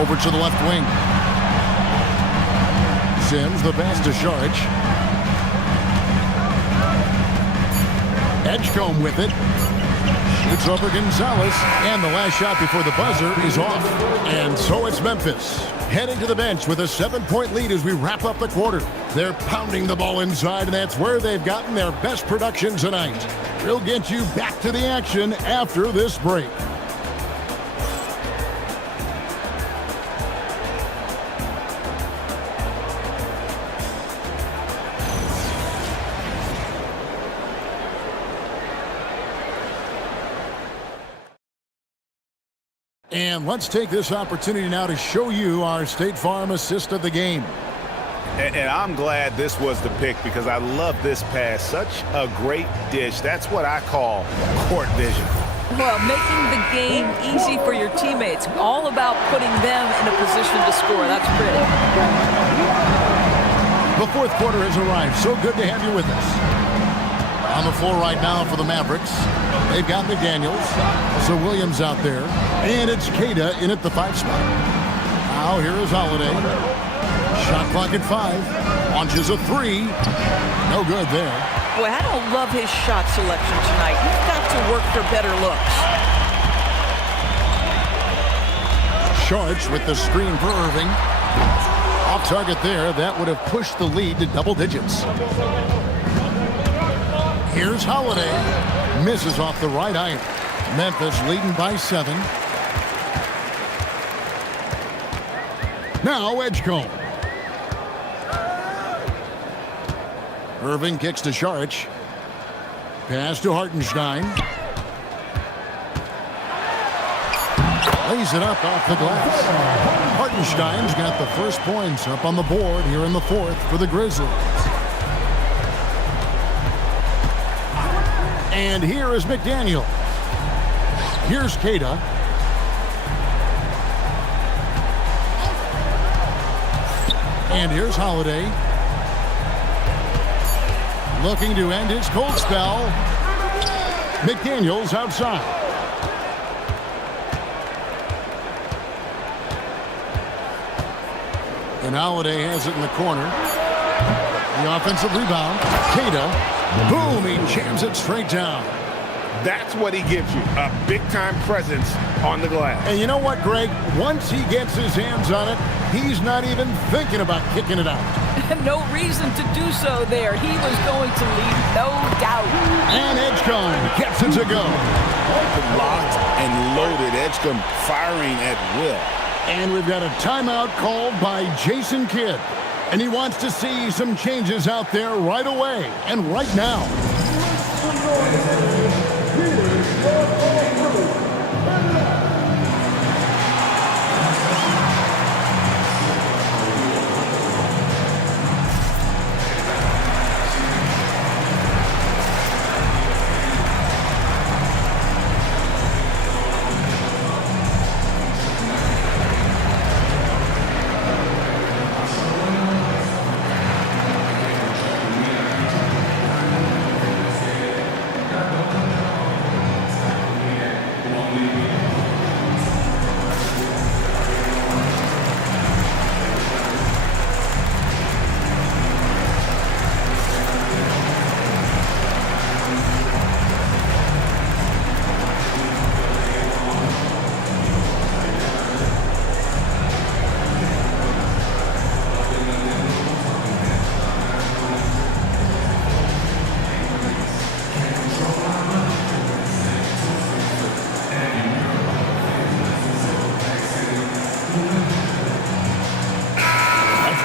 Over to the left wing. Sims, the pass to Sharge. Edgecombe with it. Shoots over Gonzalez. And the last shot before the buzzer is off. And so it's Memphis. Heading to the bench with a 7-point lead as we wrap up the quarter. They're pounding the ball inside, and that's where they've gotten their best production tonight. We'll get you back to the action after this break. And let's take this opportunity now to show you our State Farm assist of the game. And I'm glad this was the pick because I love this pass. Such a great dish. That's what I call court vision. Well, making the game easy for your teammates. All about putting them in a position to score. That's pretty. The fourth quarter has arrived. So good to have you with us. On the floor right now for the Mavericks, they've got McDaniels. So Williams out there. And it's Queta in at the 5 spot. Now here is Holiday. Shot clock at 5. Launches a 3. No good there. Boy, I don't love his shot selection tonight. He's got to work for better looks. Sharch with the screen for Irving. Off target there. That would have pushed the lead to double digits. Here's Holiday. Misses off the right iron. Memphis leading by 7. Now Edgecombe. Irving kicks to Sharch. Pass to Hartenstein. Lays it up off the glass. Hartenstein's got the first points up on the board here in the fourth for the Grizzlies. And here is McDaniel. Here's Queta. And here's Holiday. Looking to end his cold spell. McDaniels outside. And Holiday has it in the corner. The offensive rebound. Queta. Boom, he jams it straight down. That's what he gives you, a big-time presence on the glass. And you know what, Greg? Once he gets his hands on it, he's not even thinking about kicking it out. No reason to do so there. He was going to lead, no doubt. And Edgecombe gets it to go. Locked and loaded. Edgecombe firing at will. And we've got a timeout called by Jason Kidd. And he wants to see some changes out there right away and right now.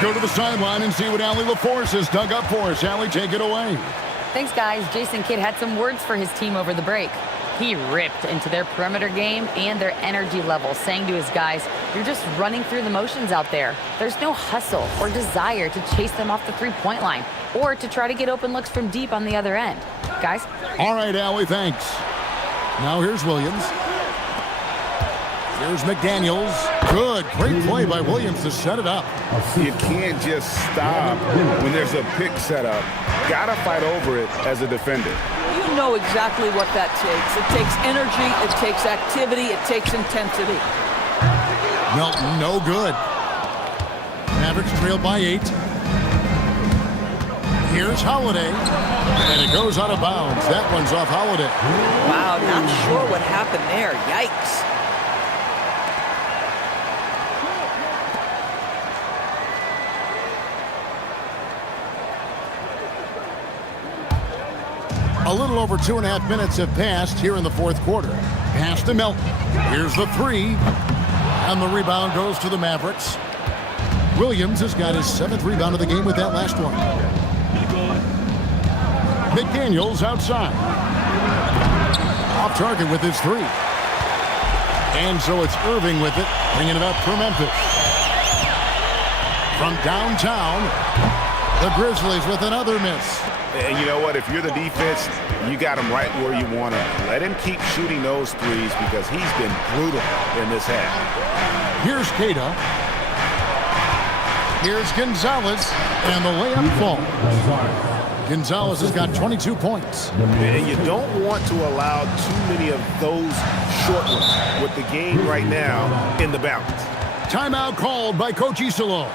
Go to the sideline and see what Allie LaForce has dug up for us. Allie, take it away. Thanks, guys. Jason Kidd had some words for his team over the break. He ripped into their perimeter game and their energy level, saying to his guys, you're just running through the motions out there. There's no hustle or desire to chase them off the three-point line or to try to get open looks from deep on the other end. Guys? All right, Allie, thanks. Now here's Williams. Here's McDaniels. Good. Great play by Williams to set it up. You can't just stop when there's a pick set up. Gotta fight over it as a defender. You know exactly what that takes. It takes energy, it takes activity, it takes intensity. Melton, no good. Mavericks trailed by 8. Here's Holiday. And it goes out of bounds. That one's off Holiday. Wow, not sure what happened there. Yikes. A little over 2.5 minutes have passed here in the fourth quarter. Pass to Melton. Here's the 3. And the rebound goes to the Mavericks. Williams has got his 7th rebound of the game with that last one. McDaniels outside. Off target with his 3. And so it's Irving with it, bringing it up for Memphis. From downtown, the Grizzlies with another miss. And you know what? If you're the defense, you got him right where you want him. Let him keep shooting those threes because he's been brutal in this half. Here's Queta. Here's Gonzalez, and the layup falls. Gonzalez has got 22 points. And you don't want to allow too many of those short ones with the game right now in the balance. Timeout called by Coach Isolo.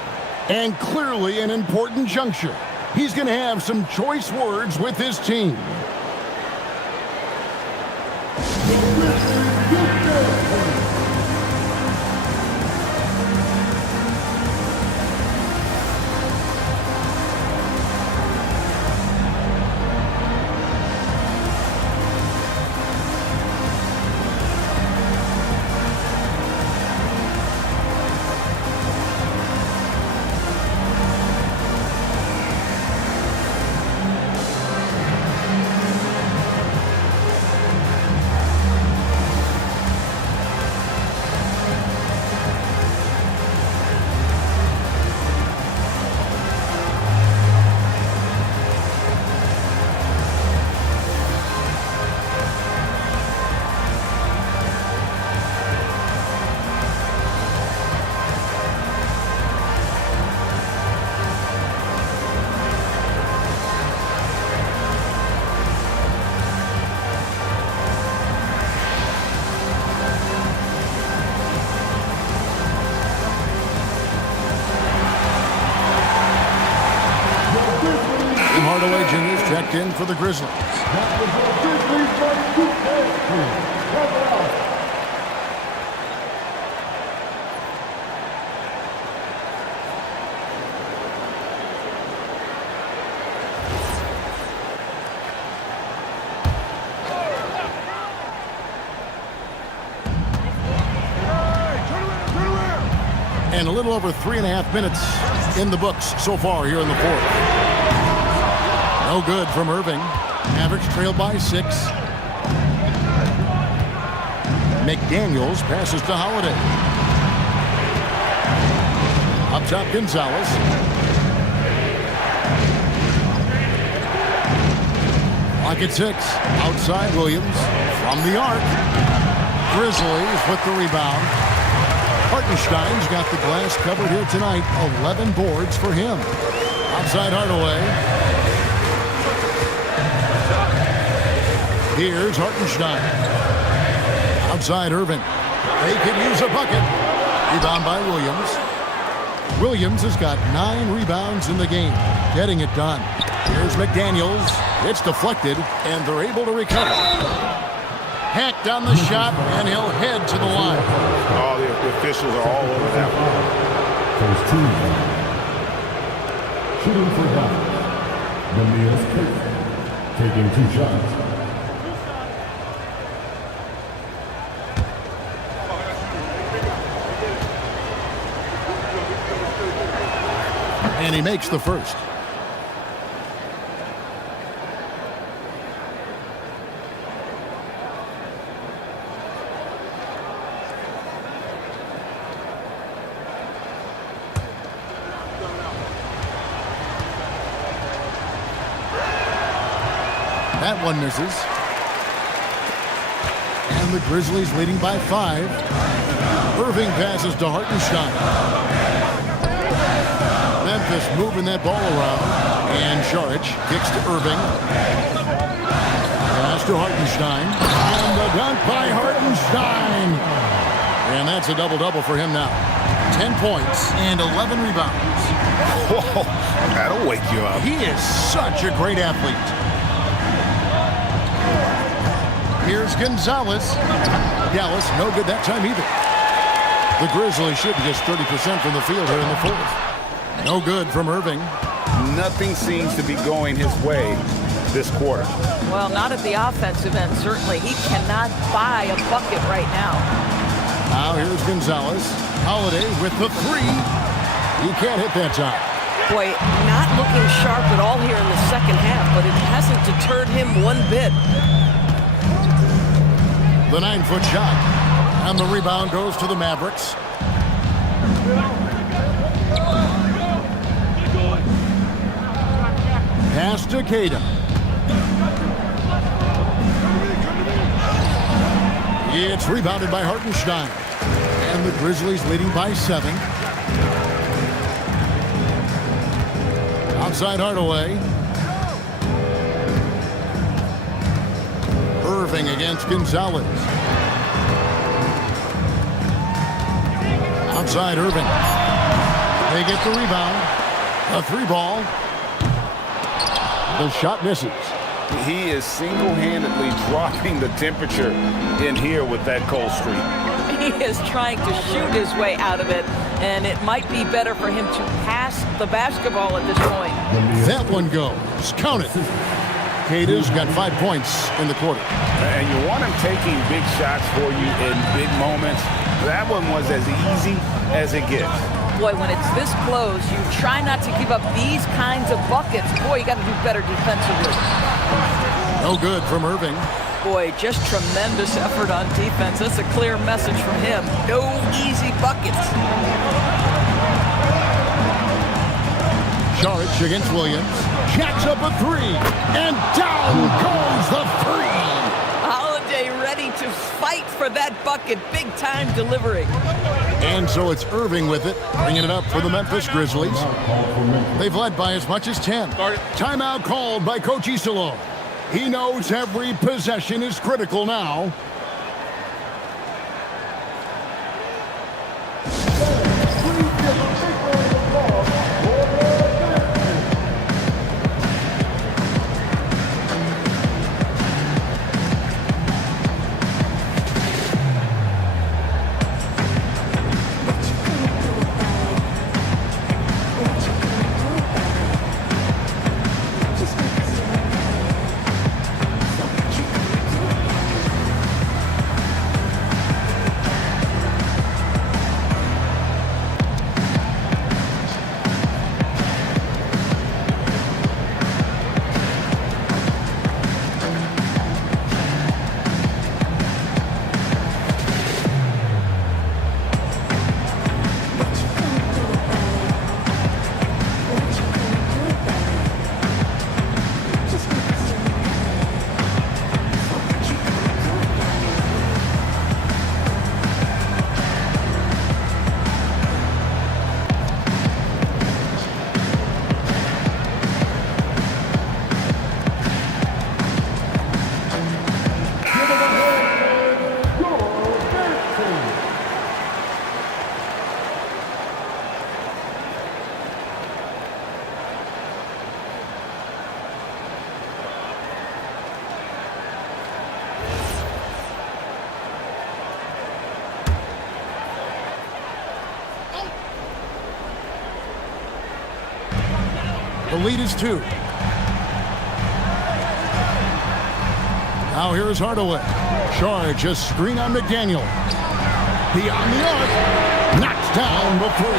And clearly an important juncture. He's going to have some choice words with his team. Hardaway Jr. checked in for the Grizzlies. And a little over 3.5 minutes in the books so far here in the fourth. No good from Irving. Mavericks trailed by 6. McDaniels passes to Holiday. Up top, Gonzalez. Clock at 6. Outside, Williams. From the arc. Grizzlies with the rebound. Hartenstein's got the glass covered here tonight. 11 boards for him. Outside Hardaway. Here's Hartenstein. Outside Irving. They could use a bucket. Rebound by Williams. Williams has got 9 rebounds in the game. Getting it done. Here's McDaniels. It's deflected, and they're able to recover. Hacked on the shot, and he'll head to the line. Oh, the officials are all over that one. First team. Shooting for half. Neemias Queta taking 2 shots. And he makes the first. That one misses. And the Grizzlies leading by 5. Irving passes to Hartenstein. Memphis moving that ball around. And Šarić kicks to Irving. Pass to Hartenstein. And the dunk by Hartenstein. And that's a double-double for him now. 10 points and 11 rebounds. Whoa, that'll wake you up. He is such a great athlete. Here's Gonzalez. Dallas, no good that time either. The Grizzlies should be just 30% from the field here in the fourth. No good from Irving. Nothing seems to be going his way this quarter. Well, not at the offensive end, certainly. He cannot buy a bucket right now. Now here's Gonzalez. Holiday with the 3. He can't hit that time. Boy, not looking sharp at all here in the second half, but it hasn't deterred him one bit. The 9-foot shot. And the rebound goes to the Mavericks. Pass to Caden. It's rebounded by Hartenstein. And the Grizzlies leading by 7. Outside Hardaway. Irving against Gonzalez. Outside Irving. They get the rebound. A 3-ball. The shot misses. He is single-handedly dropping the temperature in here with that cold streak. He is trying to shoot his way out of it, and it might be better for him to pass the basketball at this point. That one goes. Count it. Cada's got 5 points in the quarter. And you want him taking big shots for you in big moments. That one was as easy as it gets. Boy, when it's this close, you try not to give up these kinds of buckets. Boy, you got to do better defensively. No good from Irving. Boy, just tremendous effort on defense. That's a clear message from him. No easy buckets. Saric against Williams. Jacks up a 3. And down goes the 3. Holiday ready to fight for that bucket. Big time delivery. And so it's Irving with it, bringing it up for the Memphis Grizzlies. They've led by as much as 10. Timeout called by Coach Isolo. He knows every possession is critical now. The lead is 2. Now here's Hardaway. Charge a screen on McDaniel. Beyond the arc. Knocks down the 3.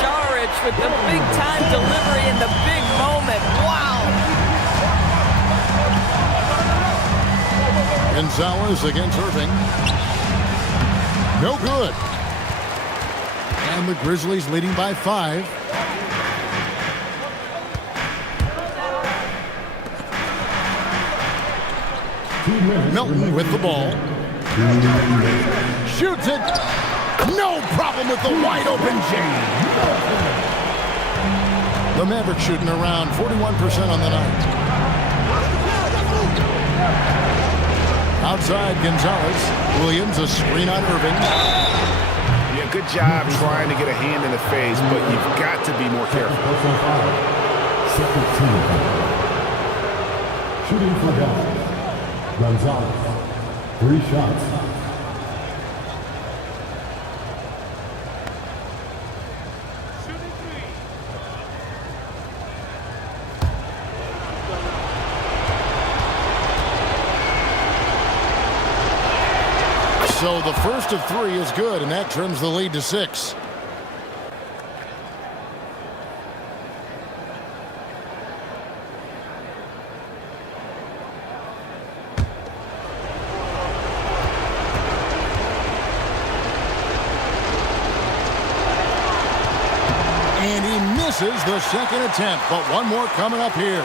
Saric with the big time delivery in the big moment. Wow. Gonzalez against Irving. No good. And the Grizzlies leading by 5. Milton with the ball. Shoots it. No problem with the wide open jam. The Mavericks shooting around 41% on the night. Outside Gonzalez. Williams, a screen on Irving. Yeah, good job trying to get a hand in the face, but you've got to be more careful. Second team. Shooting for help. Gonzalez. 3 shots. So the first of 3 is good, and that trims the lead to 6. And he misses the second attempt, but one more coming up here.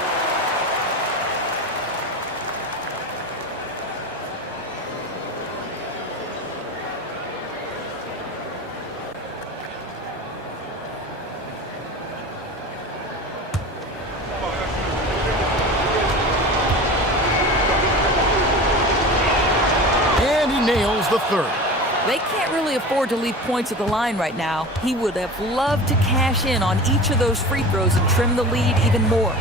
And he nails the third. They can't really afford to leave points at the line right now. He would have loved to cash in on each of those free throws and trim the lead even more.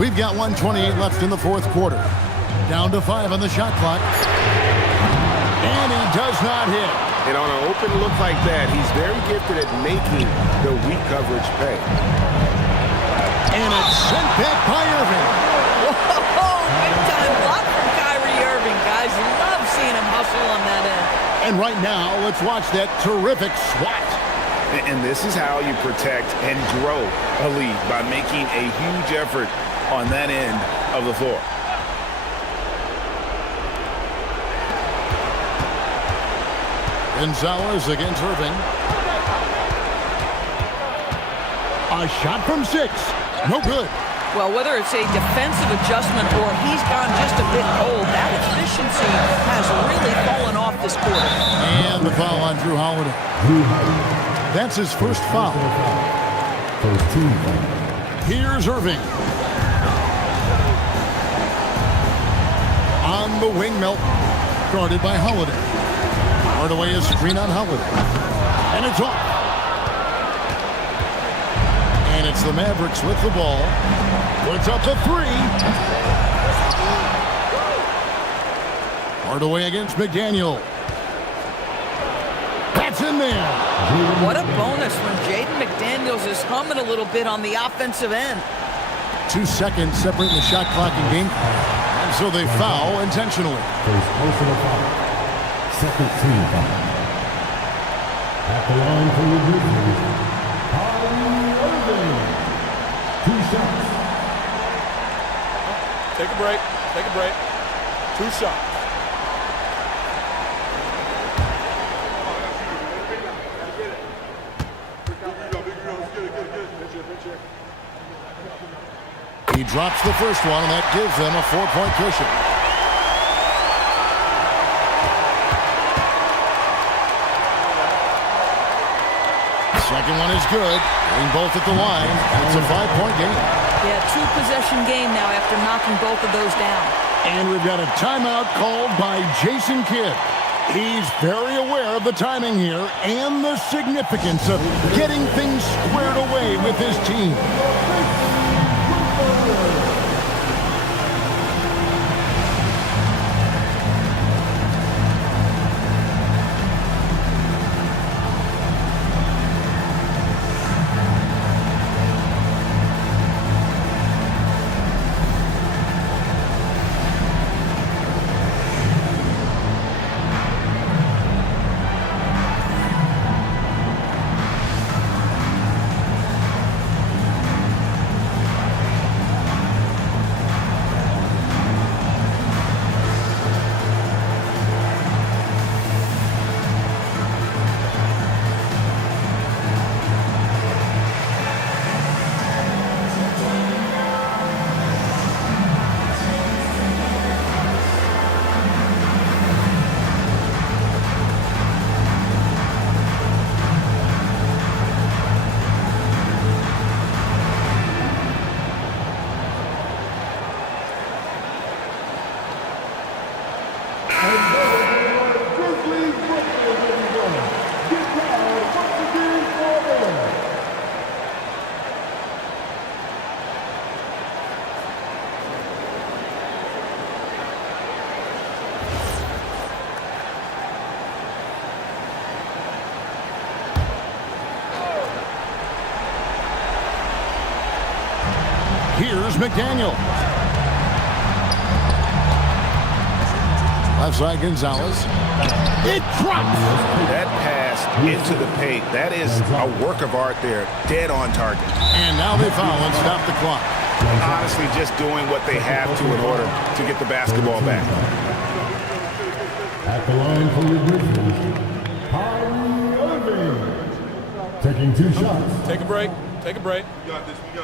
We've got 1:28 left in the fourth quarter. Down to 5 on the shot clock. And he does not hit. And on an open look like that, he's very gifted at making the weak coverage pay. And it's sent back by Irving. Whoa, big time block from Kyrie Irving, guys. Love seeing him hustle on that end. And right now, let's watch that terrific swat. And this is how you protect and grow a lead, by making a huge effort on that end of the floor. Gonzalez against Irving. A shot from 6. No good. Well, whether it's a defensive adjustment or he's gone just a bit cold, that efficiency has really fallen off this quarter. And the foul on Drew Holiday. That's his first foul. First team foul. Here's Irving. On the wing, Melton. Guarded by Holiday. Hardaway is screen on Holiday. And it's off. And it's the Mavericks with the ball. Puts up the 3. Hardaway against McDaniel. That's in there. What a bonus when Jaden McDaniels is humming a little bit on the offensive end. 2 seconds separating the shot clock and game clock. And so they foul intentionally. First personal foul. Second team foul. At the line for the Grizzlies, Kyrie Irving. 2 shots. Take a break. Take a break. 2 shots. He drops the first one, and that gives them a 4-point cushion. Second one is good. Getting both at the line. It's a 5-point game. Yeah, 2-possession game now after knocking both of those down. And we've got a timeout called by Jason Kidd. He's very aware of the timing here and the significance of getting things squared away with his team. Here's McDaniel. Left side Gonzalez. It drops. That pass into the paint, that is a work of art there. Dead on target. And now they foul and stop the clock. Honestly, just doing what they have to in order to get the basketball back. At the line for your Grizzlies, Kyrie Irving. Taking 2 shots. Take a break. Take a break.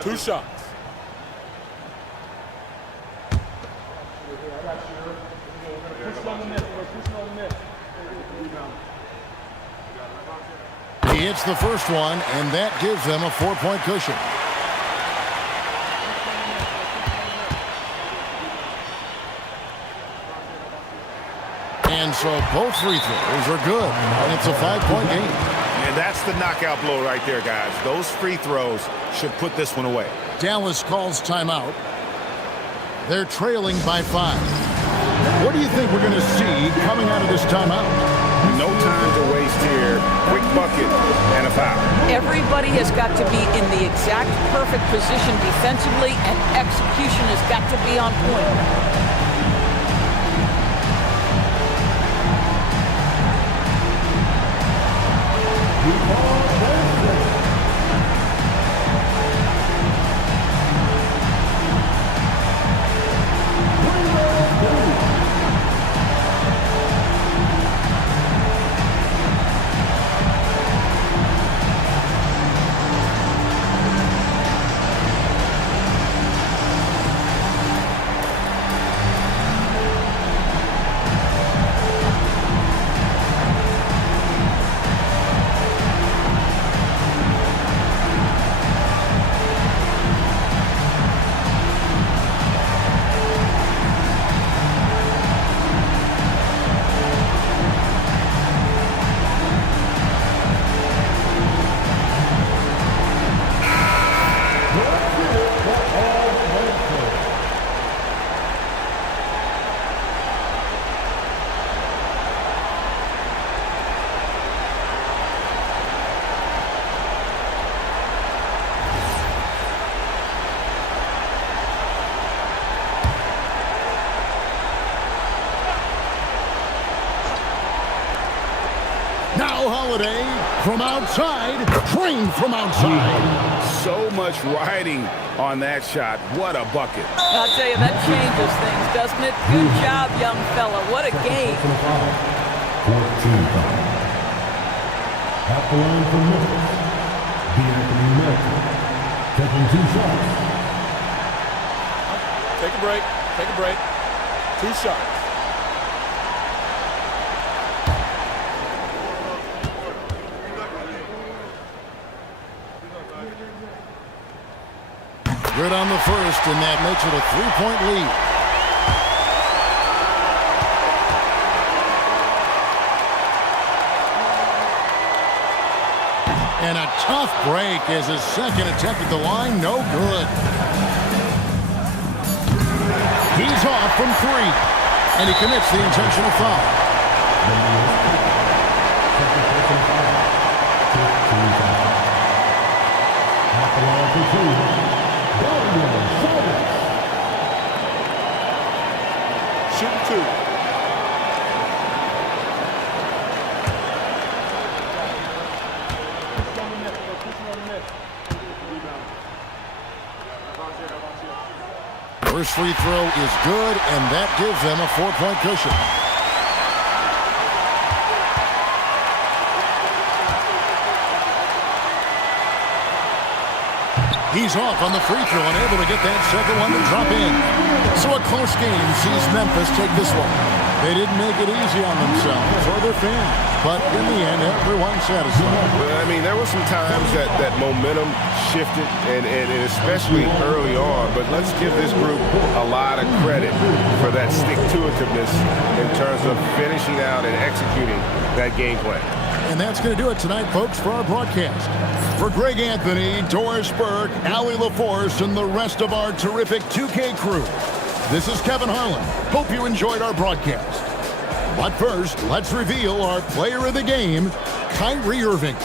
2 shots. He hits the first one, and that gives them a 4-point cushion. And so both free throws are good, and it's a 5-point game. And that's the knockout blow right there, guys. Those free throws should put this one away. Dallas calls timeout. They're trailing by 5. What do you think we're going to see coming out of this timeout? No time to waste here. Quick bucket and a foul. Everybody has got to be in the exact perfect position defensively, and execution has got to be on point. Holiday from outside, trained from outside. So much riding on that shot. What a bucket. I'll tell you, that changes things, doesn't it? Good job, young fella. What a game. 14 foul. At the line for Memphis, D'Anthony Melton. Taking 2 shots. Take a break. Take a break. 2 shots. Good on the first, and that makes it a 3-point lead. And a tough break as his second attempt at the line, no good. He's off from 3, and he commits the intentional foul. At the line for 2. Shooting 2. First free throw is good, and that gives them a 4-point cushion. He's off on the free throw, unable to get that second one to drop in. So a close game sees Memphis take this one. They didn't make it easy on themselves or their fans, but in the end, everyone's satisfied. Well, I mean, there were some times that momentum shifted, and especially early on, but let's give this group a lot of credit for that stick-to-itiveness in terms of finishing out and executing that game plan. And that's going to do it tonight, folks, for our broadcast. For Greg Anthony, Doris Burke, Allie LaForce, and the rest of our terrific 2K crew, this is Kevin Harlan. Hope you enjoyed our broadcast. But first, let's reveal our player of the game, Kyrie Irving.